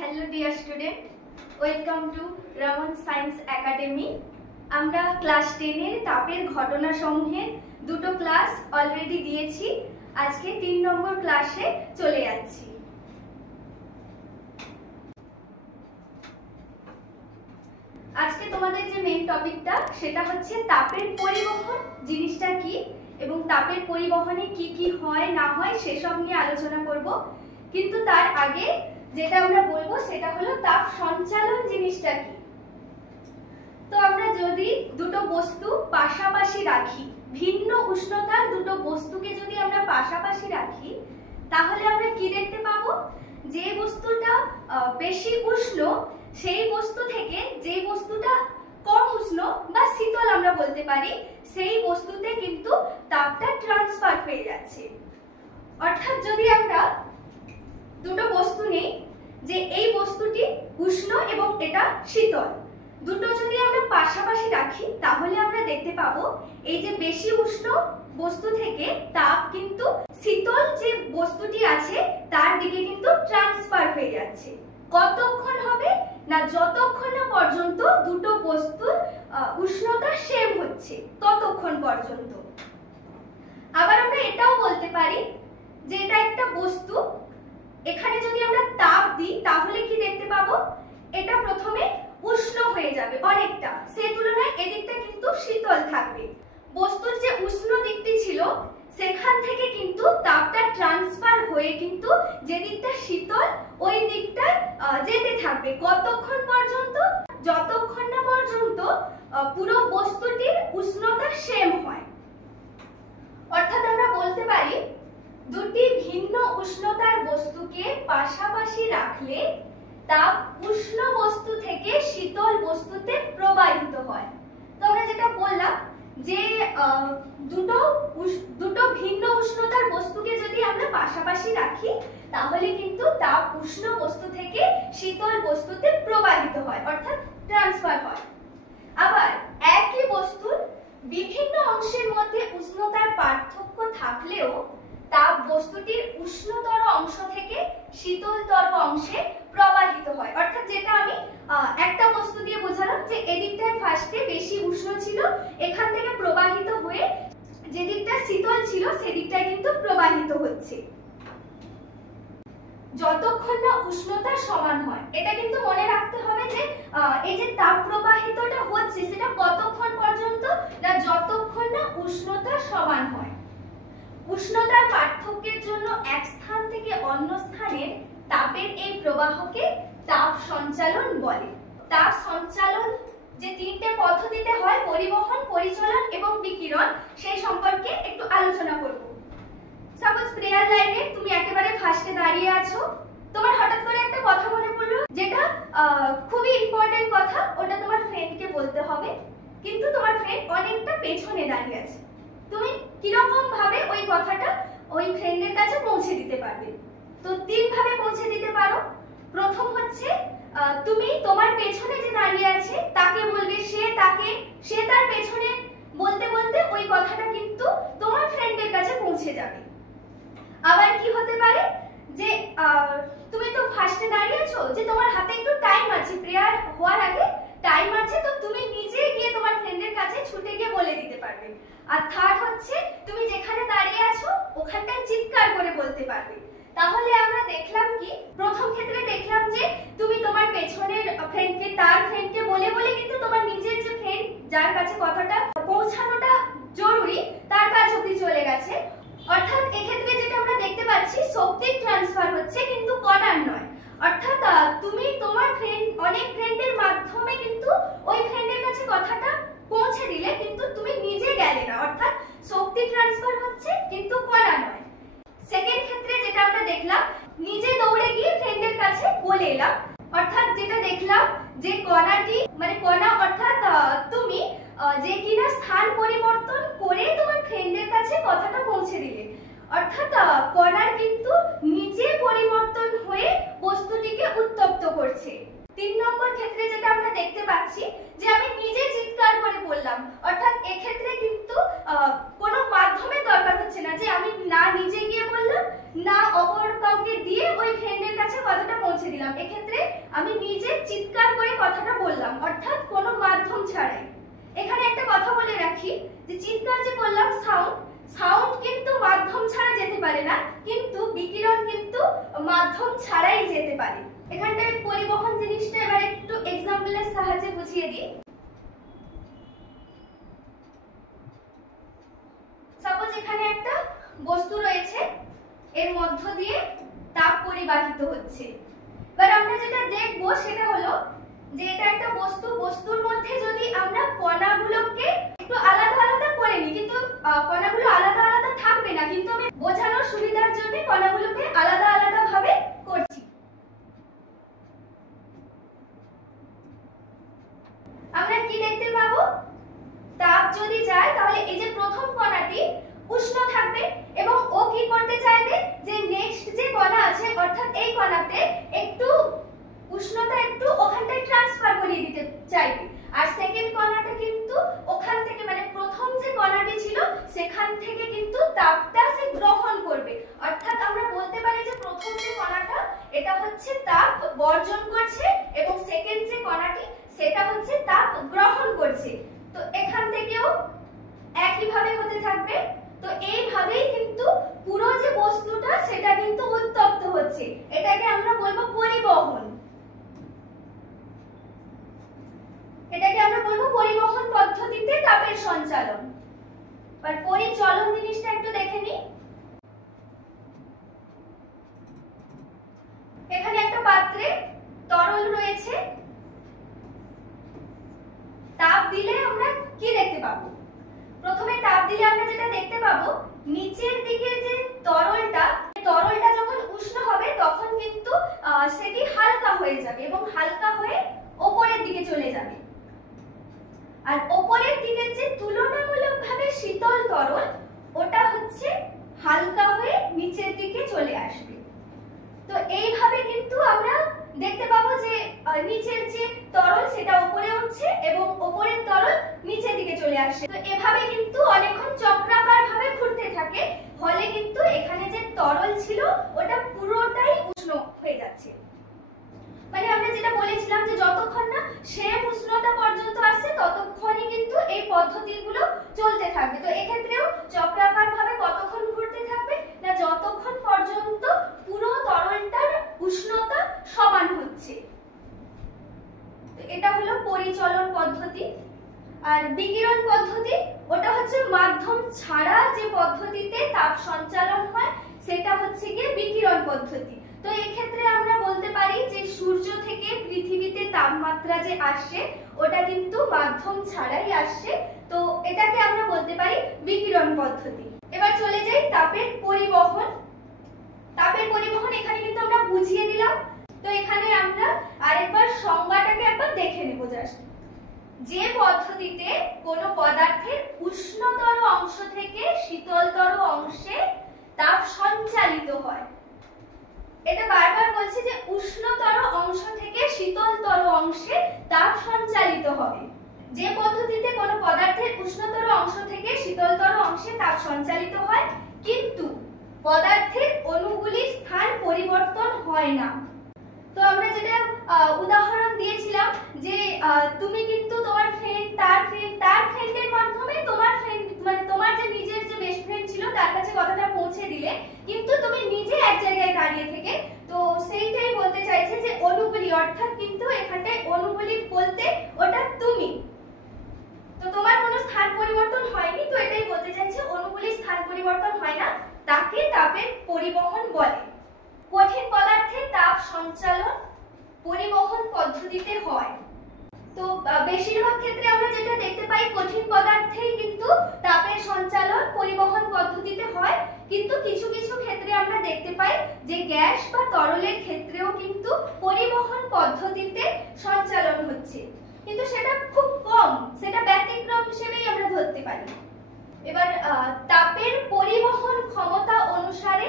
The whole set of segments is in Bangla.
Hello dear student, welcome to Raman Science Academy. আমরা ক্লাস 10 এর তাপের ঘটনা সমূহের দুটো ক্লাস অলরেডি দিয়েছি। আজকে 3 নম্বর ক্লাসে চলে যাচ্ছি। আজকে তোমাদের যে মেইন টপিকটা সেটা হচ্ছে তাপের পরিবহন জিনিসটা কি এবং তাপের পরিবহনে কি কি হয় না হয় সেসব নিয়ে আলোচনা করব। কিন্তু তার আগে যেটা আমরা বলবো সেটা হলো তাপ সঞ্চালন জিনিসটা কি। তো আমরা যদি দুটো বস্তু পাশাপাশি রাখি, ভিন্ন উষ্ণতার দুটো বস্তুকে যদি আমরা পাশাপাশি রাখি, তাহলে আমরা কি দেখতে পাবো? যে বস্তুটা বেশি উষ্ণ সেই বস্তু থেকে যে বস্তুটা কম উষ্ণ বা শীতল আমরা বলতে পারি, সেই বস্তুতে কিন্তু তাপটা ট্রান্সফার হয়ে যাচ্ছে। অর্থাৎ যদি আমরা দুটো বস্তু নেই, যে এই বস্তুটি উষ্ণ এবং এটা শীতল, দুটো যদি আমরা পাশাপাশি রাখি তাহলে আমরা দেখতে পাবো এই যে বেশি উষ্ণ বস্তু থেকে তাপ কিন্তু শীতল যে বস্তুটি আছে তার দিকে কিন্তু ট্রান্সফার হয়ে যাচ্ছে। কতক্ষণ হবে না, যতক্ষণ না পর্যন্ত দুটো বস্তুর উষ্ণতা সেম হচ্ছে ততক্ষণ পর্যন্ত। আবার আমরা এটাও বলতে পারি যে এটা একটা বস্তু, এখানে যদি আমরা তাপ দিই তাহলে কি দেখতে পাবো? এটা প্রথমে উষ্ণ হয়ে যাবে অনেকটা, সেই তুলনায় এদিকটা কিন্তু শীতল থাকবে। বস্তুর যে উষ্ণ দিকটি ছিল সেখান থেকে কিন্তু তাপটা ট্রান্সফার হয়ে কিন্তু যে দিকটা শীতল ওই দিকটা যেতে থাকবে। কতক্ষণ পর্যন্ত? যতক্ষণ না পর্যন্ত পুরো বস্তুটির উষ্ণতা সেম হয়। অর্থাৎ আমরা বলতে পারি দুটি ভিন্ন উষ্ণতার বস্তুকে পাশাপাশি রাখলে তাপ উষ্ণ বস্তু থেকে শীতল বস্তুতে প্রবাহিত হয়। তো আমরা যেটা বললাম যে দুটো ভিন্ন উষ্ণতার বস্তুকে যদি আমরা পাশাপাশি রাখি তাহলে কিন্তু তাপ উষ্ণ বস্তু থেকে শীতল বস্তুতে প্রবাহিত হয়, অর্থাৎ ট্রান্সফার হয়। আবার একই বস্তুর বিভিন্ন অংশের মধ্যে উষ্ণতার পার্থক্য থাকলেও তাপ বস্তুটির উষ্ণতর অংশ থেকে শীতলতর অংশে প্রবাহিত হয়। অর্থাৎ যেটা আমি একটা বস্তু দিয়ে বোঝালাম যে এদিকটায় ফার্স্টে বেশি উষ্ণ ছিল, এখান থেকে প্রবাহিত হয়ে যে দিকটা শীতল ছিল সেদিকটায় কিন্তু প্রবাহিত হচ্ছে যতক্ষণ না উষ্ণতা সমান হয়। এটা কিন্তু মনে রাখতে হবে যে এই যে তাপ প্রবাহিতটা হচ্ছে সেটা কতক্ষণ পর্যন্ত না, যতক্ষণ না উষ্ণতা সমান হয়। উষ্ণতার পার্থক্যের জন্য এক স্থান থেকে অন্য স্থানের তাপের এই প্রবাহকে তাপ সঞ্চালন বলে। তাপ সঞ্চালন যে তিনটে পদ্ধতিতে হয়, পরিবহন, পরিচলন এবং বিকিরণ, সেই সম্পর্কে একটু আলোচনা করব। সাপোজ প্রেয়ার লাইনে তুমি একেবারে ফার্স্টে দাঁড়িয়ে আছো, তোমার হঠাৎ করে একটা কথা মনে পড়লো যেটা খুবই ইম্পর্টেন্ট কথা, ওটা তোমার ফ্রেন্ডকে বলতে হবে, কিন্তু তোমার ফ্রেন্ড অনেকটা পেছনে দাঁড়িয়ে আছে। তুমি কিরকম ভাবে ওই কথাটা ওই ফ্রেন্ডের কাছে পৌঁছে দিতে পারবে? তো 3 ভাবে পৌঁছে দিতে পারো। প্রথম হচ্ছে তুমি তোমার পেছনে যে দাঁড়িয়ে আছে তাকে বলবে, সে তার পেছনে বলতে বলতে ওই কথাটা কিন্তু তোমার ফ্রেন্ডের কাছে পৌঁছে যাবে। আবার কি হতে পারে যে তুমি তো ফার্স্টে দাঁড়িয়ে আছো, যে তোমার হাতে একটু টাইম আছে, প্রেয়ার হওয়ার আগে টাইম আছে, তো তুমি নিজে গিয়ে তোমার ফ্রেন্ডের কাছে ছুটে গিয়ে বলে দিতে পারবে। আর থার্ড হচ্ছে তুমি যেখানে দাঁড়িয়ে আছো ওখানটায় চিৎকার করে বলতে পারবে। তাহলে আমরা দেখলাম কি, প্রথম ক্ষেত্রে দেখলাম যে তুমি তোমার পেছনের ফ্রেন্ডকে তার ফ্রেন্ডকে বলে বলে কিন্তু তোমার নিজের যে ফ্রেন্ড যার কাছে কথাটা পৌঁছানোটা জরুরি তার কাছে অবধি চলে গেছে। অর্থাৎ এক্ষেত্রে যেটা আমরা দেখতে পাচ্ছি শক্তির ট্রান্সফার হচ্ছে কিন্তু কণার নয়। অর্থাৎ তুমি তোমার ফ্রেন্ড অনেক ফ্রেন্ডের মাধ্যমে কিন্তু ওই ফ্রেন্ডের কাছে কথাটা পৌঁছে দিলে, কিন্তু তুমি নিজে গেলে না, অর্থাৎ শক্তি ট্রান্সফার হচ্ছে কিন্তু কণা নয়। সেকেন্ড ক্ষেত্রে যেটা আমরা দেখলাম নিজে দৌড়ে গিয়ে ফ্রেন্ডের কাছে বলে এলাম, অর্থাৎ যেটা দেখলাম যে কণাটি মানে কণা অর্থাৎ তুমি যে কিনা স্থান পরিবর্তন করে তোমার ফ্রেন্ডের কাছে কথাটা পৌঁছে দিলে, অর্থাৎ কণার কিন্তু নিজে পরিবর্তন হয়ে বস্তুটিকে উত্তপ্ত করছে। 3 নম্বর ক্ষেত্রে যেটা আমরা দেখতে পাচ্ছি যে আমি নিজে চিৎকার করে বললাম, অর্থাৎ এক্ষেত্রে কিন্তু কোনো মাধ্যমের দরকার হচ্ছে না, যে আমি না নিজে গিয়ে বললাম না অপর কাউকে দিয়ে ওই ফ্রেন্ডের কাছে কথাটা পৌঁছে দিলাম। এক্ষেত্রে আমি নিজে চিৎকার করে কথাটা বললাম, অর্থাৎ কোনো মাধ্যম ছাড়াই। এখানে একটা কথা বলে রাখি যে চিৎকার যে করলাম সাউন্ড কিন্তু মাধ্যম ছাড়া যেতে পারে না, কিন্তু বিকিরণ কিন্তু মাধ্যম ছাড়াই যেতে পারে। এখানটায় পরিবহন জিনিসটা এবার একটু এক্সাম্পলের সাহায্যে বুঝিয়ে দিই। সাপোজ এখানে একটা বস্তু রয়েছে, এর মধ্য দিয়ে তাপ পরিবাহিত হচ্ছে। এবার আমরা যেটা দেখবো সেটা হলো যে এটা একটা বস্তু, বস্তুর মধ্যে যদি আমরা কণাগুলোকে একটু আলাদা আলাদা করে নিই, কিন্তু কণাগুলো আলাদা আলাদা থাকবে না, কিন্তু আমি বোঝানোর সুবিধার জন্য কণাগুলোকে আলাদা আলাদা ভাবে করছি। আমরা কি দেখতে পাবো, তাপ যদি যায় তাহলে এই যে প্রথম কণাটি উষ্ণ থাকবে এবং ও কি করতে চাইবে যে নেক্সট যে কণা আছে অর্থাৎ এই কণাতে একটু উষ্ণতা একটু ওখানটায় ট্রান্সফার করিয়ে দিতে চাইবে। আর সেকেন্ড কণাটা কিন্তু ওখান থেকে মানে প্রথম যে কণাটি ছিল সেখান থেকে কিন্তু তাপটা সে গ্রহণ করবে। অর্থাৎ আমরা বলতে পারি যে প্রথম যে কণাটা এটা হচ্ছে তাপ বর্জন করছে এবং সেকেন্ড যে কণাটি সেটা হচ্ছে তাপ গ্রহণ করছে। তো এখান থেকেও একইভাবে হতে থাকবে। তো এইভাবেই কিন্তু পুরো যে বস্তুটা সেটা কিন্তু উত্তপ্ত হচ্ছে, এটাকে আমরা বলবো পরিবহন। এটাকে আমরা বলবো পরিবহন পদ্ধতিতে তাপের সঞ্চালন। আর পরিচলন জিনিসটা একটু দেখে নিই। এখানে একটা পাত্রে তরল রয়েছে, তাপ দিলে আমরা কি দেখতে পাবো? প্রথমে তাপ দিলে আমরা যেটা দেখতে পাবো নিচের দিকে যে তরলটা যখন উষ্ণ হবে তখন কিন্তু সেটি হালকা হয়ে যাবে এবং হালকা হয়ে উপরের দিকে চলে যাবে। আর উপরের দিকে যে তুলনামূলকভাবে শীতল তরল ওটা হচ্ছে হালকা হয়ে নিচের দিকে চলে আসবে। তো এইভাবে কিন্তু আমরা দেখতে পাবো যে নিচের যে তরল সেটা উপরে উঠছে এবং উপরের তরল নিচের দিকে চলে আসছে। তো এভাবে কিন্তু অনেকক্ষণ চক্রাকার ভাবে ঘুরতে থাকে, ফলে কিন্তু এখানে যে তরল ছিল ওটা পুরোটাই উষ্ণ হয়ে যাচ্ছে। মানে আমরা যেটা বলেছিলাম যে যতক্ষণ না সেম উষ্ণতা পর্যন্ত আসছে ততক্ষণই কিন্তু এই পদ্ধতিগুলো চলতে থাকবে। তো এক্ষেত্রেও চক্রাকার ভাবে কতক্ষণ ঘুরতে থাকবে না যতক্ষণ পর্যন্ত পুরো তরলটার উষ্ণতা সমান হচ্ছে। তো এটা হলো পরিচলন পদ্ধতি। আর বিকিরণ পদ্ধতি ওটা হচ্ছে মাধ্যম ছাড়া যে পদ্ধতিতে তাপ সঞ্চালন হয় সেটা হচ্ছে গিয়ে বিকিরণ পদ্ধতি। তো এই ক্ষেত্রে আমরা বলতে পারি যে সূর্য থেকে পৃথিবীতে তাপমাত্রা যে আসছে ওটা কিন্তু মাধ্যম ছাড়াই আসছে। তো এটাকে আমরা বলতে পারি বিকিরণ পদ্ধতি। এবার চলে যাই তাপের পরিবহন। তাপের পরিবহন এখানে কিন্তু আমরা বুঝিয়ে দিলাম। তো এখানে আমরা আরেকবার সংজ্ঞাটাকে একবার দেখে নেব জাস্ট। যে পদ্ধতিতে কোনো পদার্থের উষ্ণতর অংশ থেকে শীতলতর অংশে তাপ সঞ্চালিত হয়। এটা বারবার বলছি যে উষ্ণতর অংশ থেকে শীতলতর অংশে তাপ সঞ্চালিত হবে। যে পদ্ধতিতে কোনো পদার্থের উষ্ণতর অংশ থেকে শীতলতর অংশে তাপ সঞ্চালিত হয় কিন্তু পদার্থের অণুগুলির স্থান পরিবর্তন হয় না। তো আমরা যেটা উদাহরণ দিয়েছিলাম যে তুমি কিন্তু তোমার ফ্রেন্ড তার ফ্রেন্ডের মাধ্যমে তোমার ফ্রেন্ড মানে তোমার যে নিজের যে বেস্ট ফ্রেন্ড ছিল তার কাছে কথাটা পৌঁছে দিলে, কিন্তু তুমি নিজে এক জায়গায় দাঁড়িয়ে থেকে। তো সেইটাই বলতে চাইছে যে অণুগুলি, অর্থাৎ কিন্তু এখানটায় অণুগুলি বলতে ওটা তুমি। তো তোমার কোনো স্থান পরিবর্তন হয়নি, তো এটাই বলতে চাইছে অণুগুলির স্থান পরিবর্তন হয় না, তাকে তাপের পরিবহন বলে। কঠিন পদার্থে তাপ সঞ্চালন পরিবহন পদ্ধতিতে হয়। তো বেশিরভাগ ক্ষেত্রে আমরা যেটা দেখতে পাই কঠিন পদার্থেই কিন্তু তাপের সঞ্চালন পরিবহন পদ্ধতিতে হয়, কিন্তু কিছু কিছু ক্ষেত্রে আমরা দেখতে পাই যে গ্যাস বা তরলের ক্ষেত্রেও কিন্তু পরিবহন পদ্ধতিতে সঞ্চালন হচ্ছে, কিন্তু সেটা খুব কম, সেটা ব্যতিক্রম হিসেবেই আমরা ধরতে পারি। এবার তাপের পরিবহন ক্ষমতা অনুসারে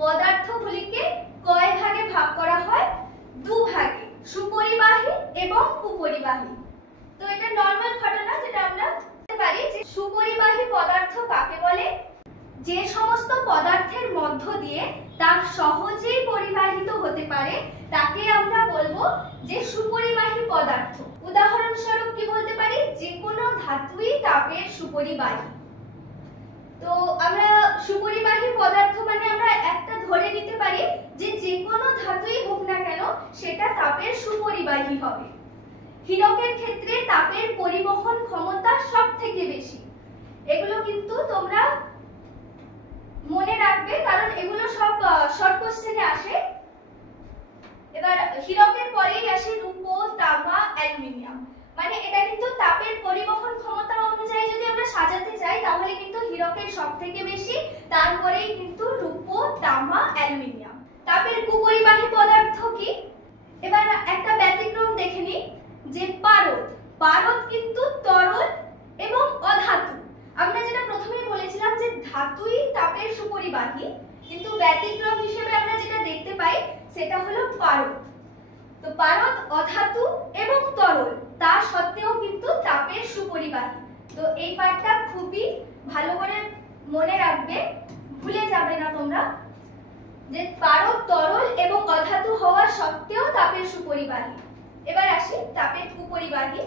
পদার্থগুলিকে কয় ভাগে ভাগ করা হয়? দু ভাগে, সুপরিবাহী এবং কুপরিবাহী। তো এটা নরমাল ঘটনা যেটা আমরা বলতে পারি যে সুপরিবাহী পদার্থ কাকে বলে? যে সমস্ত পদার্থের মধ্য দিয়ে তাপ সহজেই পরিবাহিত হতে পারে তাকে আমরা বলবো সুপরিবাহী। তো আমরা সুপরিবাহী পদার্থ মানে আমরা একটা ধরে নিতে পারি যে যে কোনো ধাতুই হোক না কেন সেটা তাপের সুপরিবাহী হবে। হীরকের ক্ষেত্রে তাপের পরিবহন ক্ষমতা সবথেকে বেশি। এগুলো কিন্তু তোমরা মনে রাখবে, কারণ এগুলো সব শর্ট কোশ্চেনে আসে। এবার হীরকের পরেই আসে রূপো, তামা, অ্যালুমিনিয়াম। মানে এটা কিন্তু তাপের পরিবহন ক্ষমতা অনুযায়ী যদি আমরা সাজাতে চাই তাহলে কিন্তু হীরকের সবথেকে বেশি, তারপরেই কিন্তু রূপো, তামা, অ্যালুমিনিয়াম। তাপের কুপরিবাহী পদার্থ কি? এবার একটা ব্যতিক্রম দেখে নিই, যে পারদ। পারদ কিন্তু তরল এবং অধাতু। আমরা যেটা প্রথমেই বলেছিলাম যে ধাতুই তাপের সুপরিবাহী, কিন্তু ব্যতিক্রম হিসেবে আমরা যেটা দেখতে পাই সেটা হলো পারদ। তো পারদ অধাতু এবং তরল, তা সত্ত্বেও কিন্তু তাপের সুপরিবাহী। তো এই পার্টটা খুবই ভালো করে মনে রাখবে, ভুলে যাবে না তোমরা, যে পারদ তরল এবং অধাতু হওয়া সত্ত্বেও তাপের সুপরিবাহী। এবার আসি তাপের কুপরিবাহী।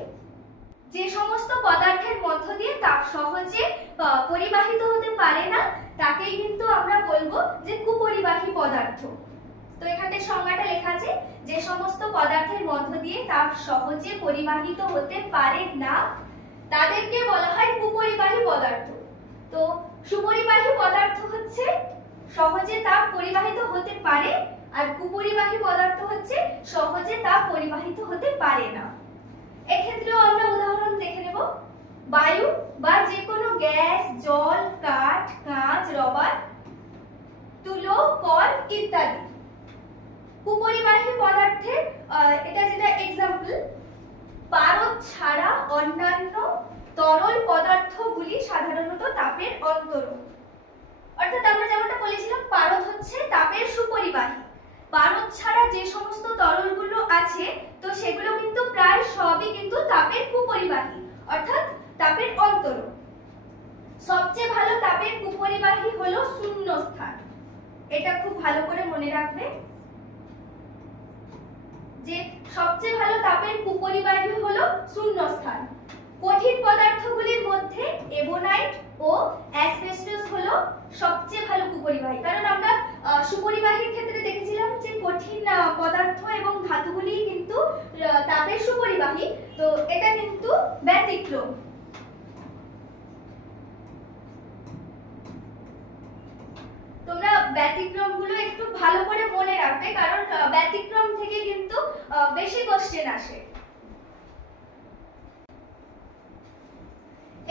যে সমস্ত পদার্থের মধ্য দিয়ে তাপ সহজে পরিবাহিত হতে পারে না তাকেই কিন্তু আমরা বলবো যে কুপরিবাহী পদার্থ। তো এখানে সংজ্ঞাটা লেখা আছে, যে সমস্ত পদার্থের মধ্য দিয়ে তাপ সহজে পরিবাহিত হতে পারে না তাদেরকে বলা হয় কুপরিবাহী পদার্থ। তো সুপরিবাহী পদার্থ হচ্ছে সহজে তাপ পরিবাহিত হতে পারে, আর কুপরিবাহী পদার্থ হচ্ছে সহজে তাপ পরিবাহিত হতে পারে না। এক্ষেত্রেও আমরা উদাহরণ দেখে নেব। বায়ু বা যে কোনো গ্যাস, জল, কাঠ, কাঁচ, রবার, তুলো, কল ইত্যাদি কুপরিবাহী পদার্থের এটা যেটা এক্সাম্পল। পারদ ছাড়া অন্যান্য তরল পদার্থগুলি সাধারণত তাপের অন্তরক। অর্থাৎ আমরা যেমনটা বলেছিলাম পারদ হচ্ছে তাপের সুপরিবাহী। পারদ ছাড়া যে সমস্ত তরলগুলো আছে তো সেগুলো কিন্তু প্রায় সবই কিন্তু তাপের কুপরিবাহী, অর্থাৎ তাপের অন্তরক। সবচেয়ে ভালো তাপের কুপরিবাহী হলো শূন্যস্থান। এটা খুব ভালো করে মনে রাখবে যে সবচেয়ে ভালো তাপের কুপরিবাহী হলো শূন্যস্থান। কঠিন পদার্থগুলির মধ্যে এবোনাইট ও অ্যাসবেস্টস হলো সবচেয়ে ভালো কুপরিবাহী, কারণ আমরা সুপরিবাহীর ক্ষেত্রে দেখেছিলাম যে কঠিন পদার্থ এবং ধাতুগুলি কিন্তু তাপের সুপরিবাহী। তো এটা কিন্তু ব্যতিক্রম। তোমরা ব্যতিক্রমগুলো একটু ভালো করে মনে রাখবে, কারণ ব্যতিক্রম থেকে কিন্তু বেশি কোশ্চেন আসে।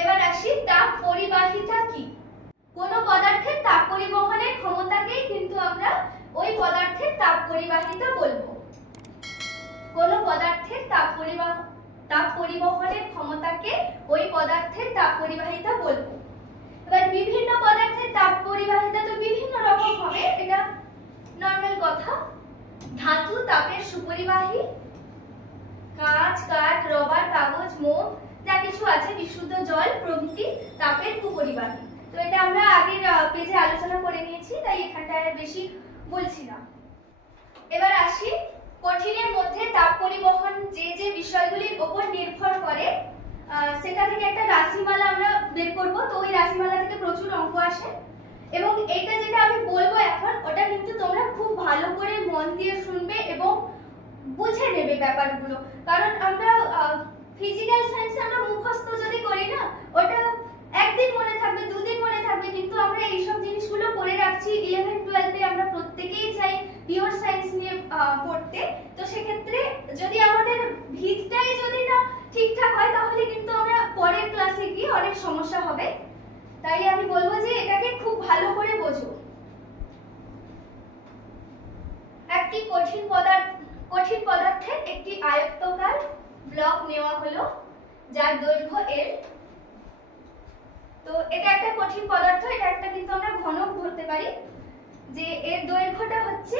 এবার আসি তাপ পরিবাহিতা কি। কোন পদার্থের তাপ পরিবহনের ক্ষমতাকেই কিন্তু আমরা ওই পদার্থের তাপ পরিবাহিতা বলবো। কোন পদার্থের তাপ পরিবহনের ক্ষমতাকে ওই পদার্থের তাপ পরিবাহিতা বলবো। এবার বিভিন্ন পদার্থের তাপ পরিবাহিতা তো বিভিন্ন রকম হবে, এটা নরমাল কথা। ধাতু তাপের সুপরিবাহী, কাঁচ, কাঠ, রবার, কাগজ, মোম যা কিছু আছে, বিশুদ্ধ জল প্রভৃতি তাপের কুপরিবাহী। তো এটা আমরা আগের পেজে আলোচনা করে নিয়েছি, তাই এখানটায় বেশি বলছি না। এবার আসি কঠিনের মধ্যে তাপ পরিবহন যে যে বিষয়গুলির উপর নির্ভর করে সেটা থেকে একটা রাশিমালা আমরা বের করব। তো ওই রাশিমালা থেকে প্রচুর অঙ্ক আসে, এবং এইটা যেটা আমি বলবো এখন ওটা কিন্তু তোমরা খুব ভালো করে মন দিয়ে শুনবে এবং বুঝে নেবে ব্যাপারগুলো। কারণ আমরা ফিজিক্যাল সায়েন্সে আমরা মুখস্থ যদি করি না, ওটা একদিন মনে থাকবে, দুদিন মনে থাকবে, কিন্তু আমরা এইসব জিনিসগুলো করে রাখছি। 11-12-এ আমরা প্রত্যেকেই চাই পিওর সায়েন্স নিয়ে পড়তে। তো সেক্ষেত্রে যদি আমাদের ভিতটাই যদি না ঠিকঠাক হয় তাহলে কিন্তু আমরা পরের ক্লাসে গিয়ে অনেক সমস্যা হবে। তাই আমি বলবো যে এটাকে খুব ভালো করে বোঝো। একটি কঠিন পদার্থের একটি আয়তাকার ব্লক নেওয়া হলো যার দৈর্ঘ্য L। তো এটা একটা কঠিন পদার্থ, এটা একটা কিন্তু আমরা ঘনক ধরতে পারি যে এর দৈর্ঘ্যটা হচ্ছে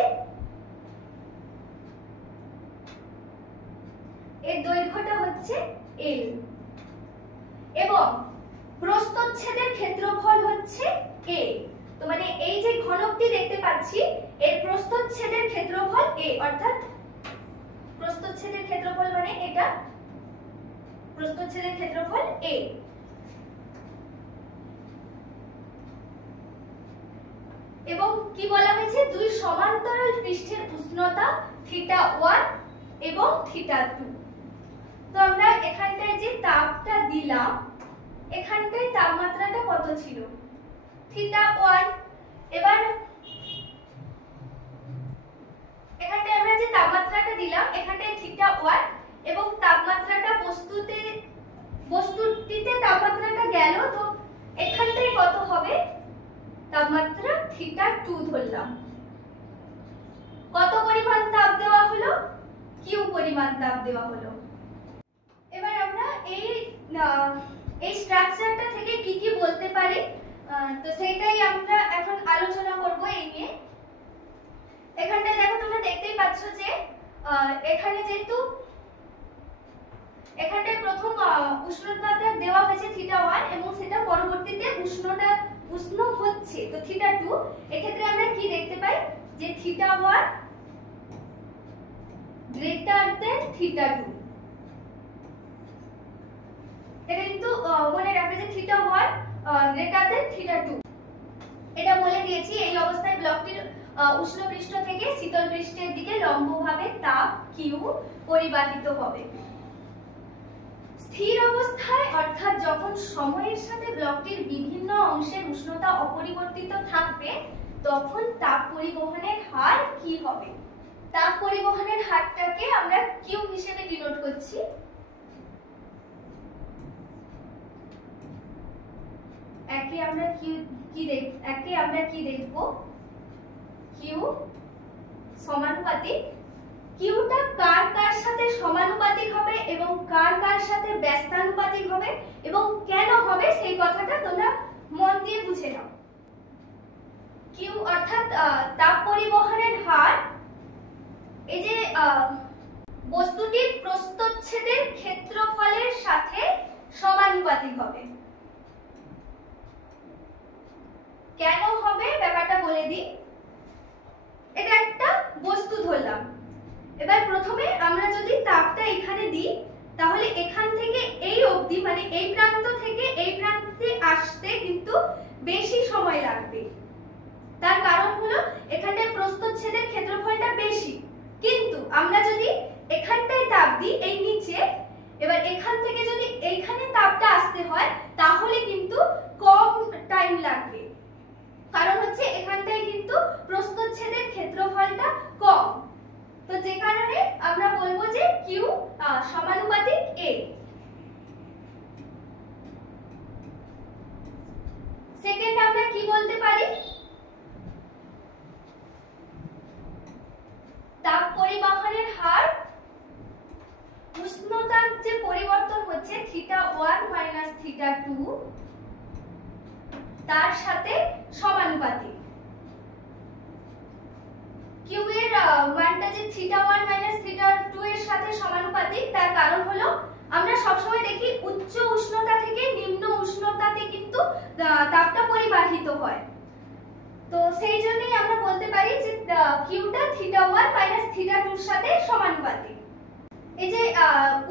L, এবং প্রস্থচ্ছেদের ক্ষেত্রফল হচ্ছে A। তো মানে এই যে ঘনকটি দেখতে পাচ্ছি এর প্রস্থচ্ছেদের ক্ষেত্রফল A, অর্থাৎ প্রস্থচ্ছেদের ক্ষেত্রফল মানে এটা প্রস্থচ্ছেদের ক্ষেত্রফল A। এবং কি বলা হয়েছে, দুই সমান্তরাল পৃষ্ঠের উষ্ণতা θ1 এবং θ2। তো আমরা এখানটায় যে তাপটা দিলাম, এখানটায় তাপমাত্রাটা কত ছিল, θ1। এবার এখানটায় আমরা যে তাপমাত্রাটা দিলাম, এখানটায় θ1 এবং তাপমাত্রাটা বস্তুটিতে তাপমাত্রাটা গেল, তো এখানটায় কত হবে, তাপমাত্রা θ2 ধরলাম। কত পরিমাণ তাপ দেওয়া হলো, কিউ পরিমাণ তাপ দেওয়া হলো। এবার আমরা এই স্ট্রাকচারটা থেকে কি কি বলতে পারি, তো সেটাই আমরা এখন আলোচনা করব এই নিয়ে। এখানটায় দেখো, তোমরা দেখতেই পাচ্ছ যে এখানে যেহেতু এখানটায় প্রথম উষ্ণতাটা দেওয়া হয়েছে θ1 এবং সেটা পরবর্তীতে উষ্ণ হচ্ছে, তো θ2। এক্ষেত্রে আমরা কি দেখতে পাই যে θ1 গ্রেটার দেন θ2। এটা কিন্তু মনে রাখবে যে θ1 গ্রেটার দেন θ2, এটা বলে দিয়েছি। এই অবস্থায় ব্লকটির উষ্ণ পৃষ্ঠ থেকে শীতল পৃষ্ঠের দিকে লম্বভাবে তাপ কিউ পরিবাহিত হবে। স্থির অবস্থায় অর্থাৎ যখন সময়ের সাথে ব্লকটির বিভিন্ন অংশের উষ্ণতা অপরিবর্তিত থাকবে, তখন তাপ পরিবহনের হার কি হবে। তাপ পরিবহনের হারটাকে আমরা কিউ হিসেবে ডিনোট করছি। একে আমরা কি দেখব, কিউ সমানুপাতিক। কিউটা কার কার সাথে সমানুপাতিক হবে এবং কার কার সাথে ব্যস্তানুপাতিক হবে এবং কেন হবে সেই কথাটা তোমরা মন দিয়ে বুঝে নাও। কিউ অর্থাৎ তাপ পরিবহনের হার এই যে বস্তুটির প্রস্থচ্ছেদের ক্ষেত্রফলের সাথে সমানুপাতিক হবে। কেন হবে ব্যাপারটা বলে দিই। এটা একটা বস্তু ধরলাম, এবার প্রথমে আমরা যদি তাপটা এখানে দিই, তাহলে এখান থেকে এই অবধি মানে এই প্রান্ত থেকে এই প্রান্তে আসতে কিন্তু বেশি সময় লাগবে। তার কারণ হলো এখানটায় প্রস্থচ্ছেদের ক্ষেত্রফলটা বেশি, কিন্তু আমরা যদি এখানটায় তাপ দিই এই নিচে, এবার এখান থেকে যদি এইখানে তাপটা আসতে হয় তাহলে কিন্তু কম টাইম লাগবে। কারণ হচ্ছে এখানটায় কিন্তু প্রস্থচ্ছেদের ক্ষেত্রফলটা কম, তো যে কারণে আমরা বলবো যে কিউ সমানুপাতিক এ। সেকেন্ড আমরা কি বলতে পারি, তাপ পরিবহনের হার উষ্ণতার যে পরিবর্তন হচ্ছে θ1 - θ2 তার সাথে সমানুপাতিক। কিউ এর মানটা যে θ1 - θ2 এর সাথে সমানুপাতিক, তার কারণ হলো আমরা সবসময় দেখি উচ্চ উষ্ণতা থেকে নিম্ন উষ্ণতাতে কিন্তু তাপটা পরিবাহিত হয়, তো সেই জন্যই আমরা বলতে পারি যে কিউটা θ1 - θ2 এর সাথে সমানুপাতিক। এই যে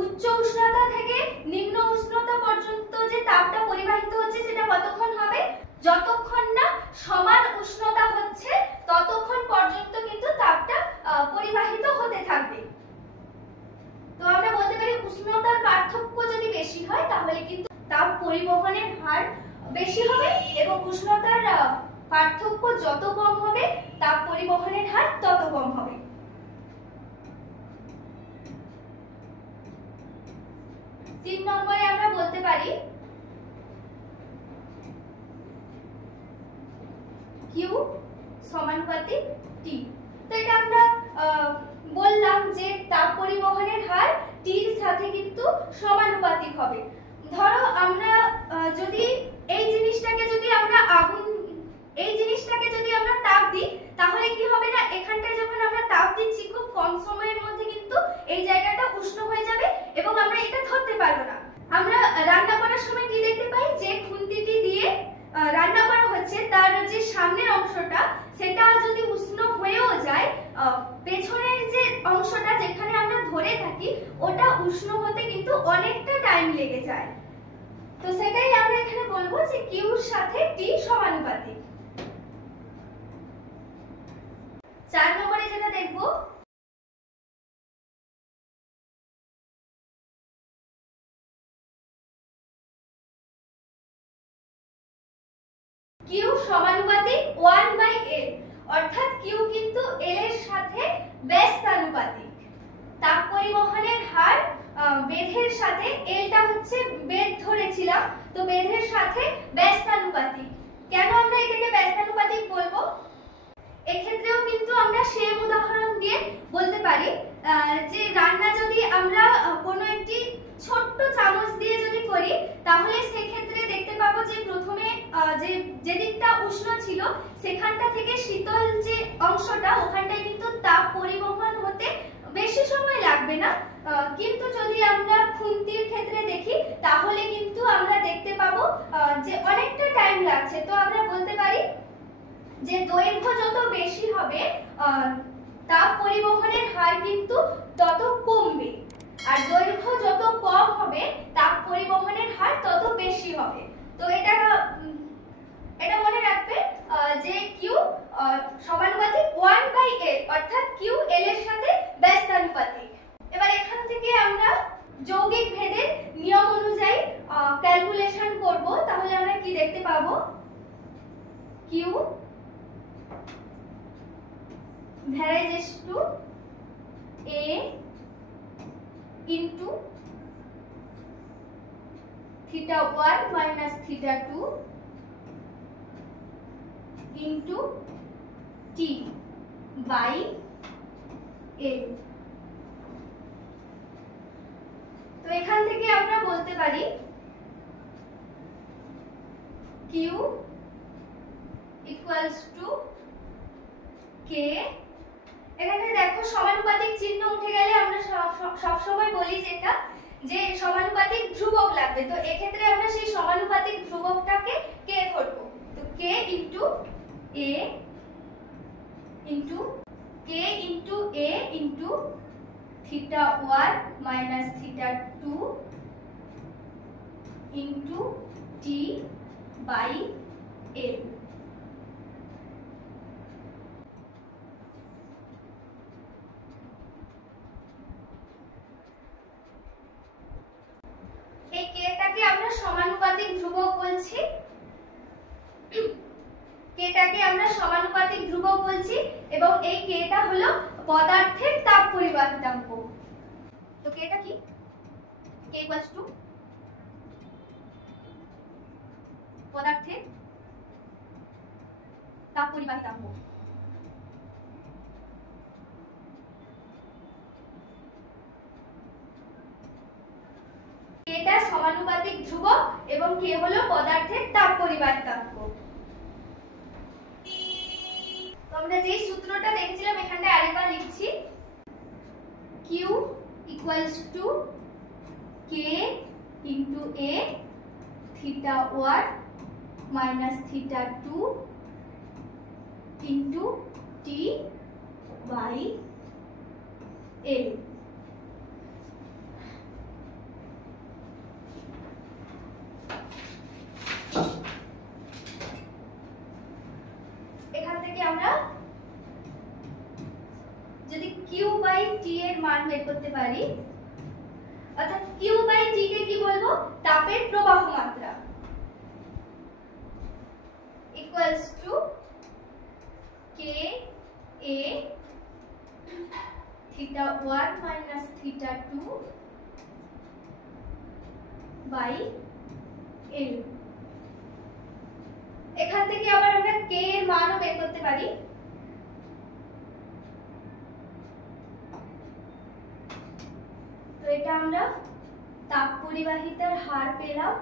উচ্চ উষ্ণতা থেকে নিম্ন উষ্ণতা পর্যন্ত যে তাপটা পরিবাহিত হচ্ছে সেটা কতক্ষণ হবে, যতক্ষণ না সমান উষ্ণতা হচ্ছে ততক্ষণ পর্যন্ত কিন্তু তাপটা পরিবাহিত হতে থাকবে। তো আমরা বলতে পারি উষ্ণতার পার্থক্য যদি বেশি হয় তাহলে কিন্তু তাপ পরিবহনের হার বেশি হবে এবং উষ্ণতার পার্থক্য যত কম হবে তাপ পরিবহনের হার তত কম হবে। তিন নম্বরে আমরা বলতে পারি কিউ সমানুপাতিক টি। তো এটা আমরা বললাম যে তাপ পরিবহনের হার টির সাথে কিন্তু সমানুপাতিক হবে। ধরো আমরা যদি এই জিনিসটাকে যদি আমরা তাপ দিই, তাহলে কি হবে না, এখানটায় যখন আমরা তাপ দিচ্ছি খুব কম সময়ের মধ্যে কিন্তু এই জায়গাটা উষ্ণ হয়ে যাবে এবং আমরা এটা ধরতে পারবো না। আমরা রান্না করার সময় কি দেখতে পাই যে খুন্তিটি দিয়ে রান্না করা হচ্ছে, তার যে সামনের অংশটা সেটা যদি উষ্ণ হয়েও যায়, পেছনের যে অংশটা যেখানে আমরা ধরে থাকি ওটা উষ্ণ হতে কিন্তু অনেকটা টাইম লেগে যায়। তো সেটাই আমরা এখানে বলবো যে কিউর সাথে টি সমানুপাতিক। তারপরে যেটা দেখব কিউ সমানুপাতিক 1/l, অর্থাৎ কিউ কিন্তু এল এর সাথে ব্যস্তানুপাতিক। তাপ পরিবহনের হার বেধের সাথে, এলটা হচ্ছে বেধ ধরেছিলাম, তো বেধের সাথে ব্যস্তানুপাতিক। কেন আমরা এটাকে ব্যস্তানুপাতিক বলবো? এক্ষেত্রেও কিন্তু আমরা সেম উদাহরণ দিয়ে বলতে পারি যে রান্না যদি আমরা কোনো একটি ছোট্ট চামচ দিয়ে যদি করি, তাহলে সেক্ষেত্রে দেখতে পাবো যে প্রথমে যে দিকটা উষ্ণ ছিল সেখানটা থেকে শীতল যে অংশটা, ওখানটায় কিন্তু তাপ পরিবহন হতে বেশি সময় লাগবে না। কিন্তু যদি আমরা খুন্তির ক্ষেত্রে দেখি, তাহলে কিন্তু আমরা দেখতে পাবো যে অনেকটা টাইম লাগছে। তো আমরা বলতে পারি যে দৈর্ঘ্য যত বেশি হবে তাপ পরিবহনের হার কিন্তু তত কমবে, আর দৈর্ঘ্য যত কম হবে তাপ পরিবহনের হার তত বেশি হবে। তো এটা মনে রাখবে যে কিউ সমানুপাতিক 1/l, অর্থাৎ কিউ এল এর সাথে ব্যস্তানুপাতিক। এবার এখান থেকে আমরা যৌগিক ভেদের নিয়ম অনুযায়ী ক্যালকুলেশন করব। তাহলে আমরা কি দেখতে পাবো? Q varies to a into θ1 minus θ2 into t by l। তো এখান থেকে আমরা বলতে পারি q equals to k। এখানে দেখো সমানুপাতিক চিহ্ন উঠে গেলে আমরা সব সময় বলি যেটা যে সমানুপাতিক ধ্রুবক লাগবে। তো এক্ষেত্রে আমরা সেই সমানুপাতিক ধ্রুবকটাকে k ধরব। তো k into a into k into a into θ1 minus θ2 into t by l। এই কেটাকে আমরা সমানুপাতিক ধ্রুবক বলছি, এবং এই কেটা হলো পদার্থের তাপ পরিবাহিতাঙ্ক। তো কেটা কি? k ইকুয়ালস টু পদার্থের তাপ পরিবাহিতাঙ্ক। এটা সমানুপাতিক ধ্রুবক এবং k হলো পদার্থের তাপ পরিবাহিতাঙ্ক। তো আমরা যেই সূত্রটা দেখেছিলাম এখানটা আরেকবার লিখছি, q equals to k into a θ1 minus θ2 into t by l। এখান থেকে আমরা যদি q বাই t এর মান বের করতে পারি, অর্থাৎ q বাই t কে কি বলবো? তাপের প্রবাহ মাত্রা equals to k a θ1 minus θ2 by l। এখান থেকে আবার আমরা k এর মানও বের করতে পারি। তো এটা আমরা তাপ পরিবাহিতার হার পেলাম।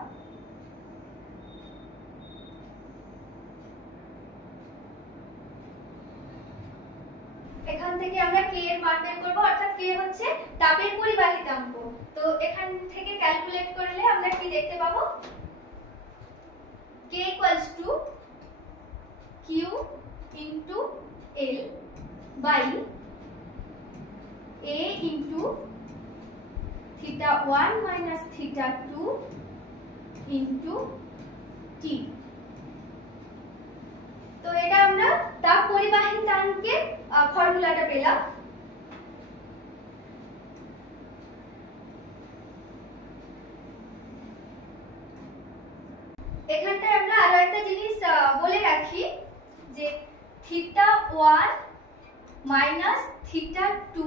এখান থেকে আমরা k এর মান বের করব, অর্থাৎ k হচ্ছে তাপের পরিবাহিতাঙ্ক। তো এখান থেকে ক্যালকুলেট করলে আমরা কি দেখতে পাবো? k equals to q into l by a into θ1 minus θ2 into t। তো এটা আমরা তাপ পরিবাহিতাঙ্কের ফর্মুলাটা পেলাম। এখানটায় আমরা আরো একটা জিনিস বলে রাখি যে θ1 মাইনাস θ2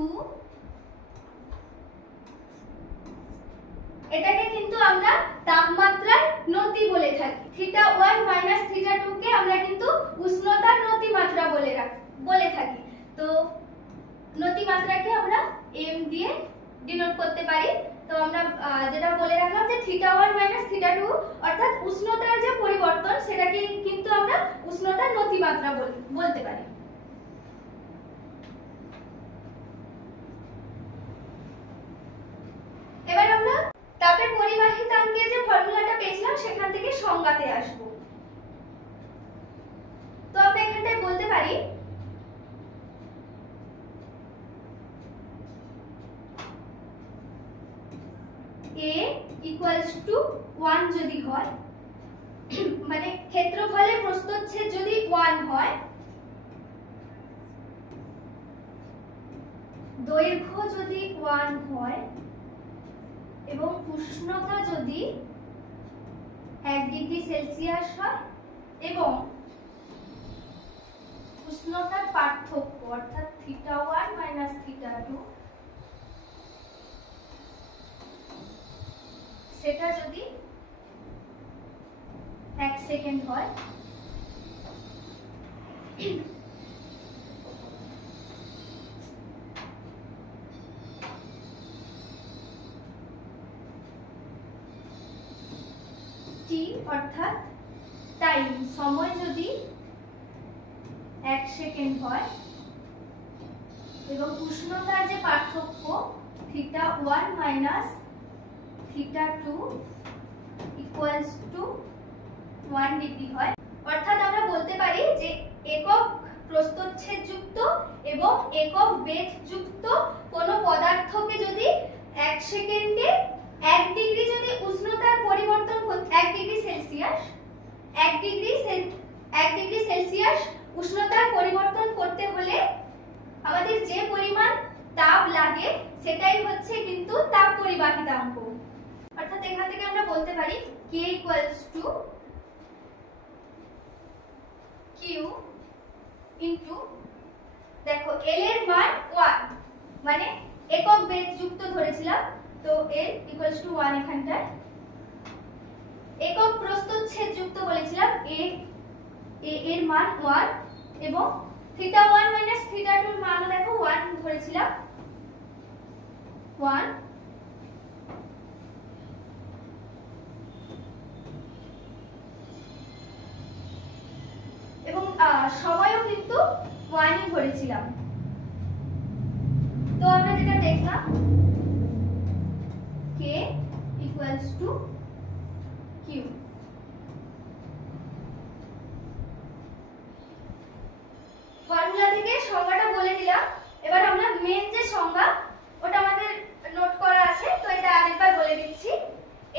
এটাকে কিন্তু আমরা তাপমাত্রার নতি বলে থাকি। θ1 মাইনাস θ2 কে আমরা কিন্তু উষ্ণতার নতিমাত্রা বলে থাকি। তো নতিমাত্রাকে আমরা m দিয়ে ডিনোট করতে পারি। তো আমরা যেটা বলে রাখলাম যে θ1 মাইনাস θ2 অর্থাৎ উষ্ণতার যে পরিবর্তন সেটাকে কিন্তু আমরা উষ্ণতার নতিমাত্রা বলতে পারি। এবার আমরা তাপের পরিবাহিতাঙ্কের যে ফর্মুলাটা পেয়েছিলাম সেখান থেকে সংজ্ঞাতে আসব। তো আমরা এখানটায় বলতে পারি A equals to 1 যদি হয়, মানে ক্ষেত্রফলের প্রস্থচ্ছেদ যদি 1 হয়, দৈর্ঘ্য যদি 1 হয় এবং উষ্ণতা যদি 1 ডিগ্রি সেলসিয়াস হয় এবং উষ্ণতার পার্থক্য অর্থাৎ θ1 মাইনাস θ2 সেটা যদি 1 সেকেন্ড হয়, টি অর্থাৎ টাইম সময় যদি 1 সেকেন্ড হয় এবং উষ্ণতার যে পার্থক্য θ1 মাইনাস θ2 ইকুয়ালস টু 1 ডিগ্রি হয়, অর্থাৎ আমরা বলতে পারি যে একক প্রস্থচ্ছেদ যুক্ত এবং একক বেগ যুক্ত কোন পদার্থকে যদি 1 সেকেন্ডে 1 ডিগ্রি যদি উষ্ণতার পরিবর্তন 1 ডিগ্রি সেলসিয়াস উষ্ণতার পরিবর্তন করতে হলে আমাদের যে পরিমাণ তাপ লাগে সেটাই হচ্ছে কিন্তু তাপ পরিবাহিতাঙ্ক। অর্থাৎ এখান থেকে আমরা বলতে পারি K equals to Q into, দেখো L এর মান 1 মানে একক বেগ যুক্ত ধরেছিলাম, তো L equals to 1 এখানটায়, একক প্রস্থচ্ছেদ যুক্ত বলেছিলাম A এর মান 1 এবং θ1 মাইনাস θ2 এর মান দেখো 1 ধরেছিলাম 1 এবং সময়ও কিন্তু 1ই ধরেছিলাম। তো আমরা যেটা দেখলাম K equals to Q। Formula থেকে সংজ্ঞাটা বলে দিলাম। এবার আমরা মেন যে সংজ্ঞা ওটা আমাদের নোট করা আছে, তো এটা আরেকবার বলে দিচ্ছি।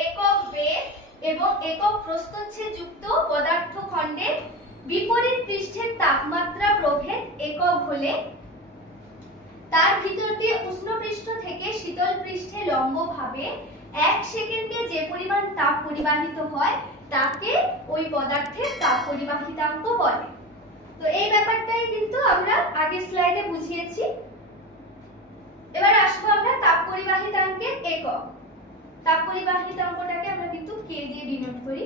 একক বেগ এবং একক প্রস্থচ্ছেদ যুক্ত পদার্থ খণ্ডের বিপরীত পৃষ্ঠের তাপমাত্রা প্রভেদ একক হলে তার ভিতর দিয়ে উষ্ণ পৃষ্ঠ থেকে শীতল পৃষ্ঠে লম্বভাবে 1 সেকেন্ডে যে পরিমাণ তাপ পরিবাহিত হয় তাকে ওই পদার্থের তাপ পরিবাহিতাঙ্ক বলে। তো এই ব্যাপারটাই কিন্তু আমরা আগের স্লাইডে বুঝিয়েছি। এবার আসবো আমরা তাপ পরিবাহিতাঙ্কের একক। তাপ পরিবাহিতাঙ্কটাকে আমরা কিন্তু K দিয়ে ডিনোট করি।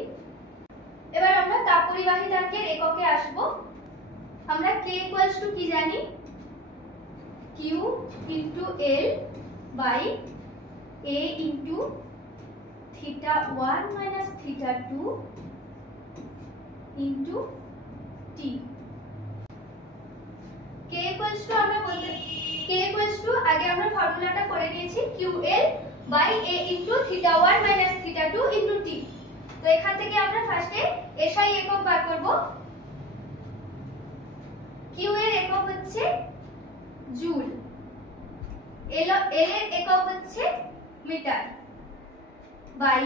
এবার আমরা তাপ পরিবাহিতাঙ্কের এককে আসব। আমরা K ইকুয়ালস টু কি জানি? Q into L by A into θ1 minus θ2 into T। K equals to আমরা বলতে K ইকুয়ালস টু আগে আমরা ফর্মুলাটা করে নিয়েছি QL by A into θ1 minus θ2 into T। তো এখান থেকে আমরা ফার্স্টে SI একক বার করব। Q এর একক হচ্ছে জুল, L এর একক হচ্ছে মিটার বাই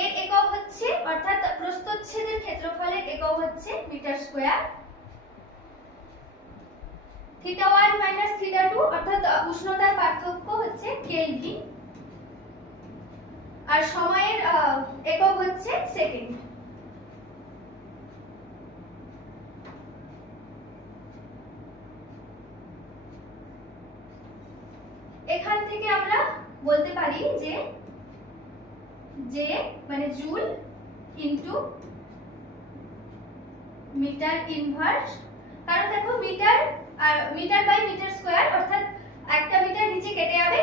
এর একক হচ্ছে অর্থাৎ প্রস্থচ্ছেদের ক্ষেত্রফলের একক হচ্ছে মিটার স্কয়ার। θ1 - θ2 অর্থাৎ উষ্ণতার পার্থক্য হচ্ছে কেলভিন, আর সময়ের একক হচ্ছে সেকেন্ড। এখান থেকে আমরা বলতে পারি যে যে মানে জুল ইনটু মিটার ইনভার্স, কারণ দেখো মিটার আর মিটার বাই মিটার স্কয়ার অর্থাৎ একটা মিটার নিচে কেটে যাবে,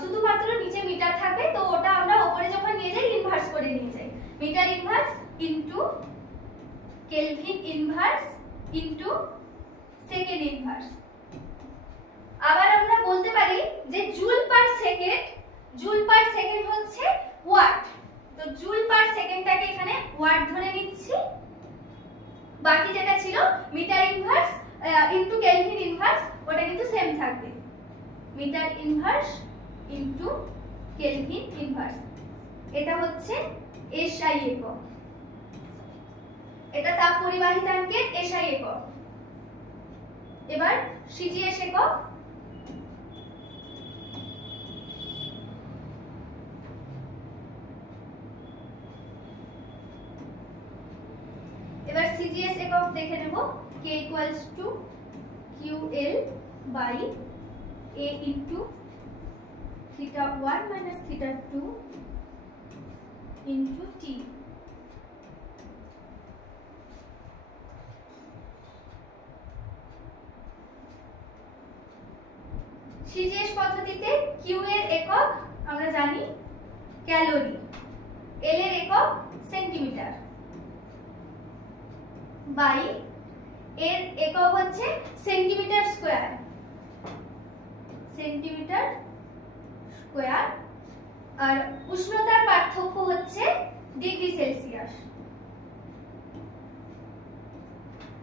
শুধুমাত্র নিচে মিটার থাকবে, তো ওটা আমরা উপরে যখন নিয়ে যাই ইনভার্স করে নিয়ে যাই। Metre inverse into kelvin inverse into second inverse. আবার আমরা বলতে পারি যে জুল পার সেকেন্ড হচ্ছে ওয়াট, তো জুল পার সেকেন্ডটাকে এখানে ওয়াট ধরে নিচ্ছি। বাকি যেটা ছিল metre inverse into kelvin inverse, ওটা কিন্তু সেম থাকবে, metre inverse into kelvin inverse. এটা হচ্ছে এসআই একক, এটা তাপ পরিবাহিতাঙ্কের এসআই একক। এবার সিজিএস একক। এবার সিজিএস একক দেখে নেব। K equals to QL by A into θ1 minus θ2 into T। CGS পদ্ধতিতে Q এর একক আমরা জানি ক্যালোরি, L এর একক সেন্টিমিটার, বাই এর একক হচ্ছে সেন্টিমিটার স্কয়ার, আর উষ্ণতার পার্থক্য হচ্ছে ডিগ্রি সেলসিয়াস,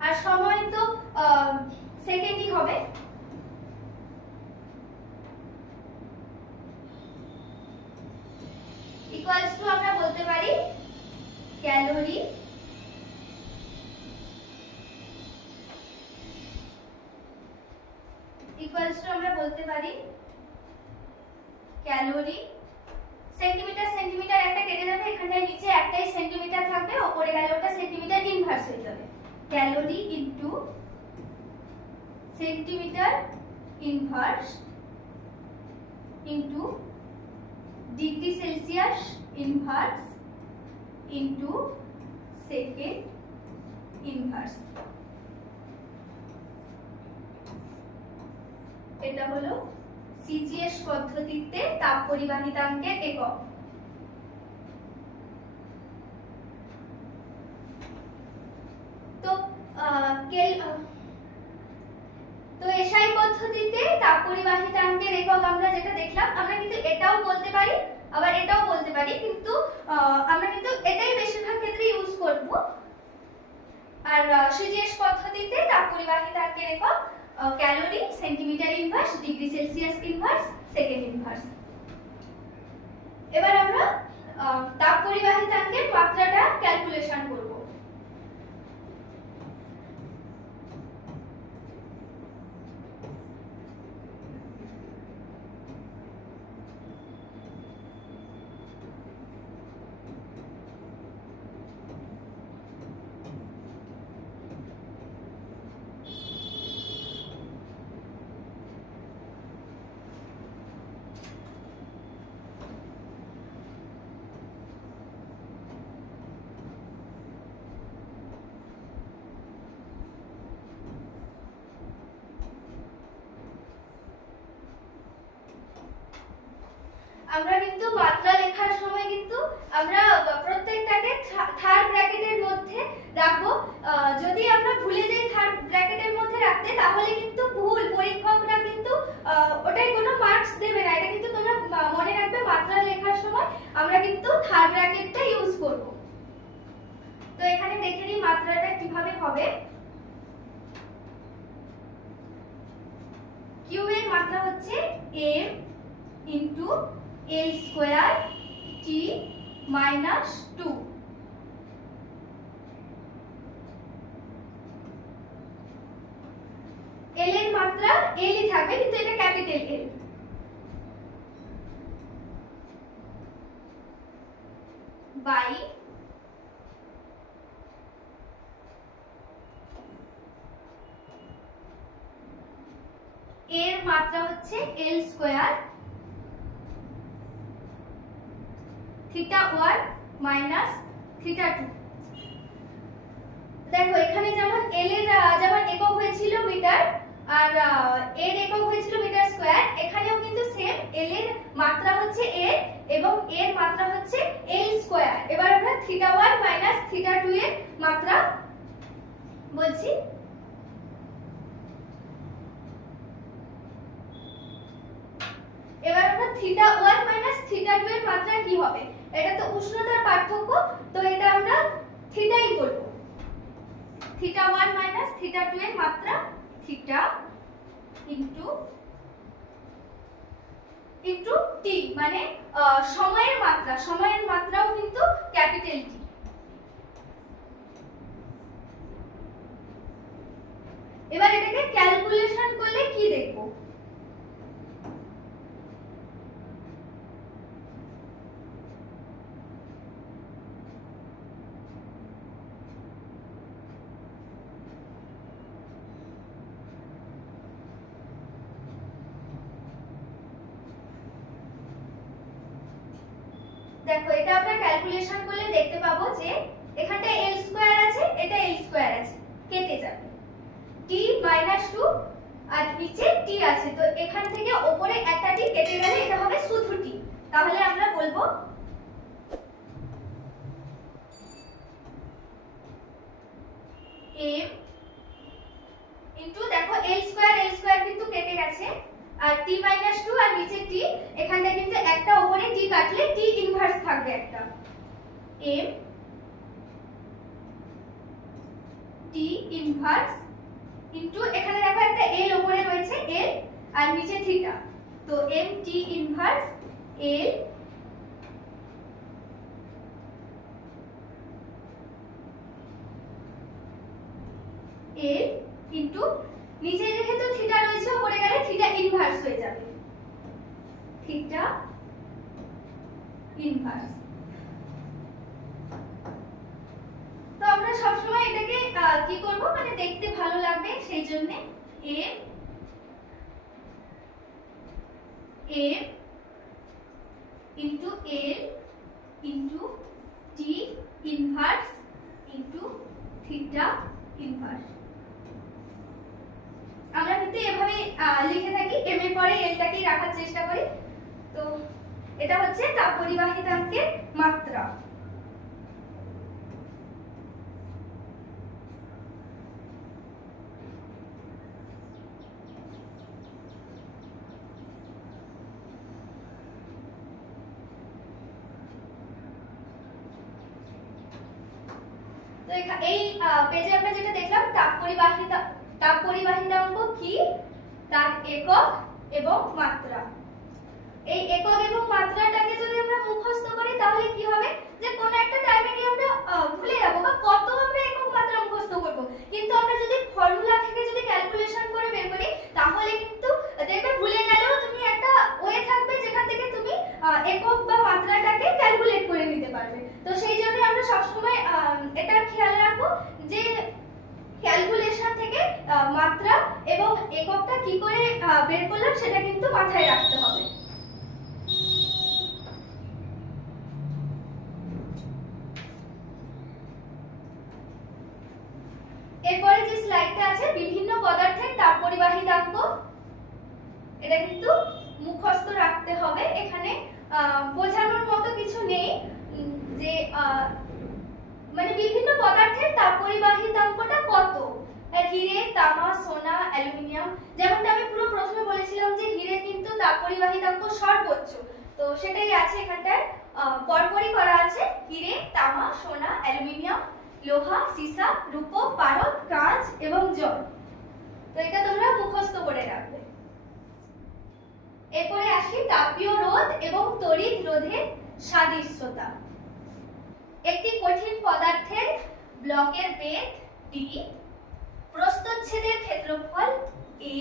আর সময় তো সেকেন্ডই হবে। ইকুয়ালস টু আমরা বলতে পারি ক্যালোরি ইকুয়ালস টু আমরা বলতে পারি ক্যালোরি, সেন্টিমিটার সেন্টিমিটার একটা কেটে যাবে, এখানে নিচে একটাই সেন্টিমিটার থাকবে, উপরে গেলে ওটা সেন্টিমিটার ইনভার্স হয়ে যাবে। Calorie into centimetre inverse into degree Celsius inverse into second inverse. এটা হলো সিজিএস পদ্ধতিতে তাপ পরিবাহিতাঙ্কের একক। তো এসআই পদ্ধতিতে তাপ পরিবাহিতাঙ্কের একক আমরা যেটা দেখলাম, আমরা কিন্তু এটাও বলতে পারি আবার এটাও বলতে পারি, কিন্তু আমরা কিন্তু এটাই বেশিরভাগ ক্ষেত্রে ইউজ করব। আর সিজিএস পদ্ধতিতে তাপ পরিবাহিতাঙ্কের একক calorie, centimetre inverse, degree Celsius inverse, second inverse. এবার আমরা তাপ পরিবাহিতাঙ্কের মাত্রাটা ক্যালকুলেশন করব। আমরা কিন্তু মাত্রা লেখার সময় কিন্তু আমরা প্রত্যেকটাকে থার্ড ব্র্যাকেটের মধ্যে রাখবো। যদি আমরা ভুলে যাই থার্ড ব্র্যাকেটের মধ্যে রাখতে, তাহলে কিন্তু ভুল, পরীক্ষকরা কিন্তু ওটাই কোনো মার্কস দেবে না। এটা কিন্তু তোমরা মনে রাখবে, মাত্রা লেখার সময় আমরা কিন্তু থার্ড ব্র্যাকেটটা ইউজ করব। তো এখানে দেখে নিই মাত্রাটা কিভাবে হবে। কিউ এর মাত্রা হচ্ছে m into L square T -2। এল এর মাত্রা এলই থাকবে, কিন্তু এটা ক্যাপিটাল এল। বাই এর মাত্রা হচ্ছে এল স্কয়ার θ1 মাইনাস θ2। দেখো এখানে যেমন এল এর যেমন একক হয়েছিল মিটার আর এর একক হয়েছিল মিটার স্কয়ার, এখানেও কিন্তু সেম এল এর মাত্রা হচ্ছে এল এবং এর মাত্রা হচ্ছে এল স্কয়ার। এবার আমরা θ1 মাইনাস θ2 এর মাত্রা বলছি। এবার আমরা θ1 মাইনাস θ2 এর মাত্রা কি হবে? এটা তো উষ্ণতার পার্থক্য, তো এটা আমরা থিটাই বলব। θ1 মাইনাস θ2 এর মাত্রা থিটা ইনটু টি, মানে সময়ের মাত্রা, সময়ের মাত্রাও কিন্তু ক্যাপিটাল টি। এবার এটাকে ক্যালকুলেশন করলে কি দেখব? দেখো এটা আমরা ক্যালকুলেশন করলে দেখতে পাবো যে এখানটা এল স্কয়ার আছে, এটা এল স্কয়ার আছে, কেটে যাবে। টি মাইনাস 2 আর নিচে টি আছে, তো এখান থেকে উপরে একটা টি কেটে গেলে এটা হবে শুধু টি। তাহলে আমরা বলবো m ইনটু, দেখো এল স্কয়ার কিন্তু কেটে গেছে, আর t মাইনাস 2 আর নিচে t, এখানটা কিন্তু একটা উপরে t কাটলে t ইনভার্স থাকবে একটা, m t ইনভার্স ইনটু, এখানে দেখো একটা l উপরে রয়েছে l আর নিচে থিটা, তো m t inverse l into নিচে যেহেতু থিটা রয়েছে উপরে গেলে থিটা ইনভার্স হয়ে যাবে, থিটা ইনভার্স। তো আমরা সবসময় এটাকে কি করব, মানে দেখতে ভালো লাগবে সেই জন্য m into l into t inverse into theta inverse. আমরা কিন্তু এভাবে লিখে থাকি, m এর পরে এলটাকেই রাখার চেষ্টা করি। তো এটা হচ্ছে তাপ পরিবাহিতাঙ্কের মাত্রা। তো এই পেজে আমরা যেটা দেখলাম তাপ পরিবাহিতাঙ্ক কি, তার একক এবং মাত্রা। এই একক এবং মাত্রাটাকে যদি আমরা মুখস্থ করি তাহলে কি হবে, যে কোন একটা টাইমে কি আমরা ভুলে যাব বা কত আমরা একক মাত্রা মুখস্থ করব, কিন্তু আমরা যদি ফর্মুলা থেকে যদি ক্যালকুলেশন করে বের করি তাহলে কিন্তু দেখবে ভুলে গেলেও তুমি একটা ওয়ে থাকবে যেখান থেকে তুমি একক বা মাত্রাটাকে ক্যালকুলেট করে নিতে পারবে। তো সেই জন্য আমরা সবসময় এটা খেয়াল রাখবো যে ক্যালকুলেশন থেকে মাত্রা এবং এককটা কি করে বের করলাম সেটা কিন্তু মাথায় রাখতে হবে। এরপরে যে স্লাইডটা আছে বিভিন্ন পদার্থের তাপ পরিবাহিতাঙ্ক, এটা কিন্তু মুখস্থ রাখতে হবে। এখানে বোঝানোর মতো কিছু নেই, যে মানে বিভিন্ন পদার্থের তাপ পরিবাহিতাঙ্কটা কত। হিরে, তামা, সোনা, অ্যালুমিনিয়াম, যেমনটা আমি পুরো প্রথমে বলেছিলাম যে হিরে কিন্তু তাপ পরিবাহিতাঙ্ক সর্বোচ্চ, তো সেটাই আছে এখানটায় পরপরই করা আছে, হিরে, তামা, সোনা, অ্যালুমিনিয়াম, লোহা, সীসা, রূপো, পারদ, কাঁচ এবং জল। তো এটা তোমরা মুখস্থ করে রাখবে। এরপরে আসি তাপীয় রোধ এবং তড়িৎ রোধের সাদৃশ্যতা। একটি কঠিন পদার্থের ব্লকের বেধ d, প্রস্থচ্ছেদের ক্ষেত্রফল a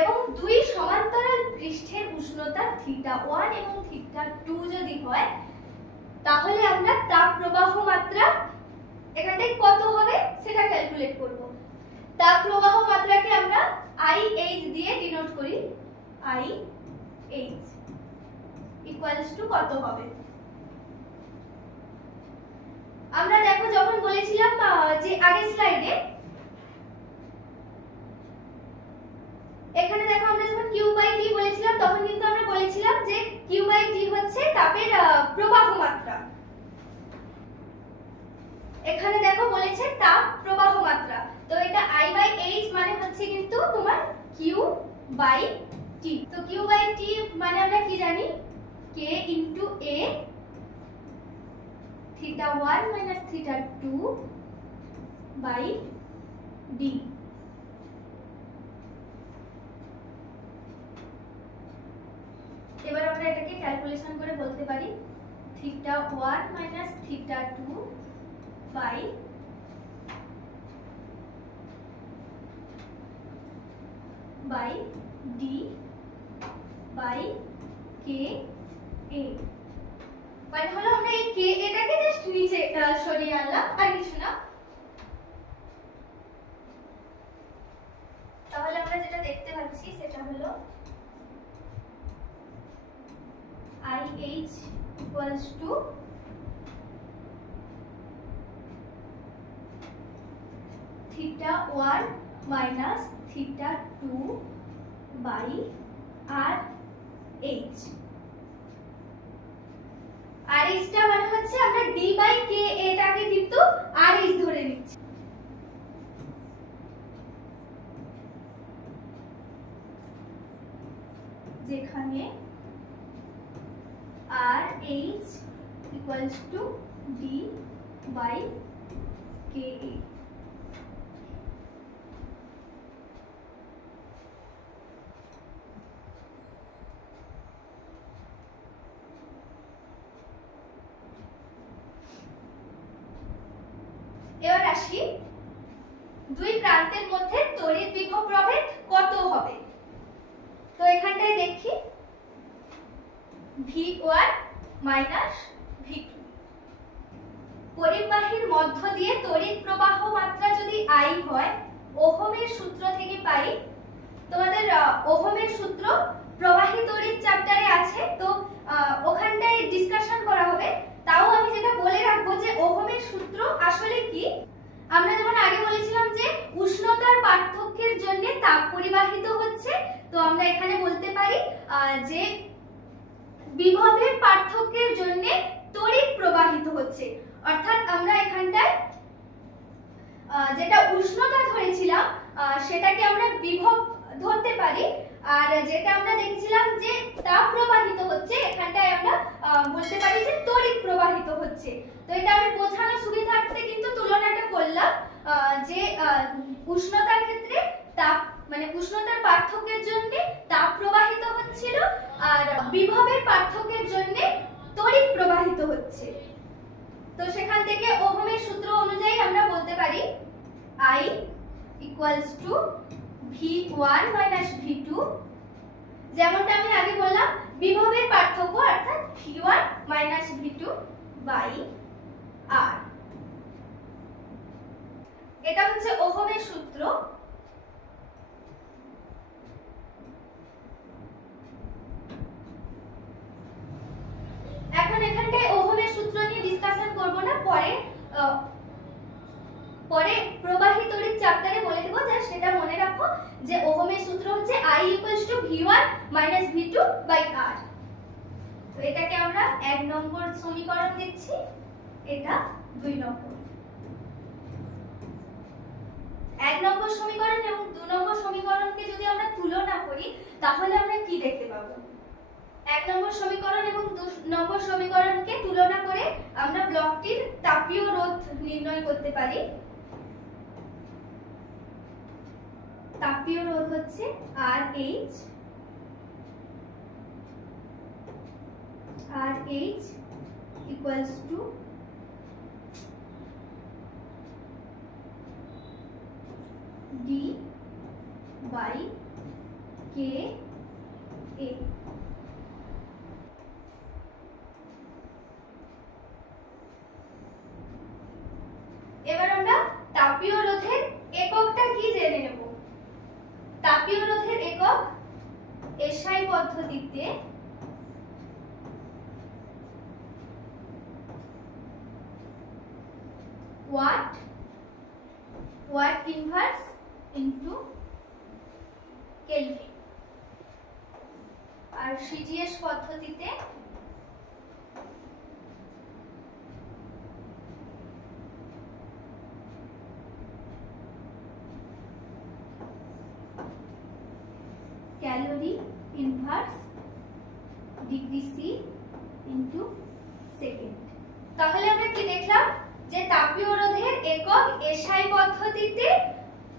এবং দুই সমান্তরাল পৃষ্ঠের উষ্ণতা θ1 এবং θ2 যদি হয়, তাহলে আমরা তাপ প্রবাহ মাত্রা এখানে কত হবে সেটা ক্যালকুলেট করব। তাপ প্রবাহ মাত্রাকে আমরা IH দিয়ে ডিনোট করি। IH ইকুয়ালস টু কত হবে? আমরা দেখো যখন বলেছিলাম যে আগের স্লাইডে, এখানে দেখো আমরা যখন Q/T বলেছিলাম তখন কিন্তু আমরা বলেছিলাম যে Q/T হচ্ছে তাপের প্রবাহ মাত্রা। এখানে দেখো বলেছে তাপ প্রবাহ মাত্রা, তো এটা I/H মানে হচ্ছে কিন্তু তোমার Q/T। তো Q/T মানে আমরা কি জানি, K * A θ1 - θ2 / D। এবার আমরা এটাকে ক্যালকুলেশন করে বলতে পারি θ1 - θ2 by D by KA। মানে হলো আমরা এই KA টাকে জাস্ট নিচে সরিয়ে আনলাম, আর কিছু না। তাহলে আমরা যেটা দেখতে পাচ্ছি সেটা হলো IH equals to θ1 minus θ2 by RH। RH টা মানে হচ্ছে আমরা D by KA টাকে কিন্তু RH ধরে নিচ্ছি। যেখানে RH equals to D by KA। এবার আসি দুই প্রান্তের মধ্যে তড়িৎ বিভব প্রভেদ কত হবে। তো এখানটায় দেখি V1 minus V2। পরিবাহীর মধ্য দিয়ে তড়িৎ প্রবাহ মাত্রা যদি I হয়, ওহমের সূত্র থেকে পাই। তোমাদের ওহমের সূত্র প্রবাহী তড়িৎ চ্যাপ্টারে আছে, তো ওখানটায় ডিসকাশন করা হবে। তাও আমি যেটা বলে রাখবো যে ওহমের সূত্র আসলে কি। আমরা যেমন আগে বলেছিলাম যে উষ্ণতার পার্থক্যের জন্য তাপ পরিবাহিত হচ্ছে, তো আমরা এখানে বলতে পারি যে বিভবের পার্থক্যের জন্য তড়িৎ প্রবাহিত হচ্ছে। অর্থাৎ আমরা এখানটায় যেটা উষ্ণতা ধরেছিলাম সেটাকে আমরা বিভব ধরতে পারি, আর যেটা আমরা দেখছিলাম যে তাপ প্রবাহিত হচ্ছে এখানটায় আমরা বলতে পারি যে তড়িৎ প্রবাহিত হচ্ছে। তো এটা আমি বোঝানোর সুবিধার্থে কিন্তু তুলনাটা করলাম যে উষ্ণতার ক্ষেত্রে তাপ মানে উষ্ণতার পার্থক্যের জন্য তাপ প্রবাহিত হচ্ছিল, আর বিভবের পার্থক্যের জন্য তড়িৎ প্রবাহিত হচ্ছে। তো সেখান থেকে ওহমের সূত্র অনুযায়ী আমরা বলতে পারি I equals to V1 minus V2, যেমনটা আমি আগে বললাম বিভবের পার্থক্য অর্থাৎ V1 minus V2 by R। এটা হচ্ছে ওহমের সূত্র। এখন এখানটায় ওহমের সূত্র নিয়ে ডিসকাশন করব না, পরে প্রবাহী তড়িৎ চ্যাপ্টারে বলে দেব, জাস্ট সেটা মনে রাখো যে ওহমের সূত্র হচ্ছে I equals to V1 minus V2 by R। তো এটাকে আমরা 1 নম্বর সমীকরণ দিচ্ছি, এটা 2 নম্বর। 1 নম্বর সমীকরণ এবং 2 নম্বর সমীকরণকে যদি আমরা তুলনা করি তাহলে আমরা কি দেখতে পাবো। 1 নম্বর সমীকরণ এবং 2 নম্বর সমীকরণকে তুলনা করে আমরা ব্লকটির তাপীয় রোধ নির্ণয় করতে পারি। তাপীয় রোধ হচ্ছে RH equals to D by K A. এবার আমরা তাপীয় রোধের এককটা কি জেনে নেব। তাপীয় রোধের একক এসআই পদ্ধতিতে ওয়াট ইনভার্স ইনটু কেলভিন, আর সিজিএস পদ্ধতিতে calorie inverse degree C into second. তাহলে আমরা কি দেখলাম যে তাপীয় রোধের একক এসআই পদ্ধতিতে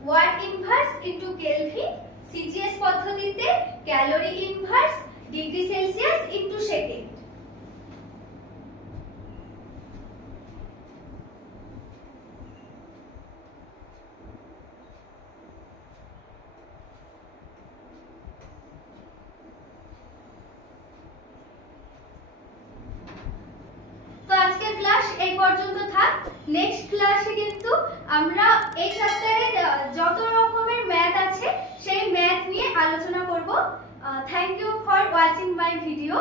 watt inverse into kelvin, CGS পদ্ধতিতে calorie inverse degree Celsius into second. এই পর্যন্ত থাক। নেক্সট ক্লাসে কিন্তু আমরা এই চ্যাপ্টারে যত রকমের ম্যাথ আছে সেই ম্যাথ নিয়ে আলোচনা করব। Thank you for watching my video.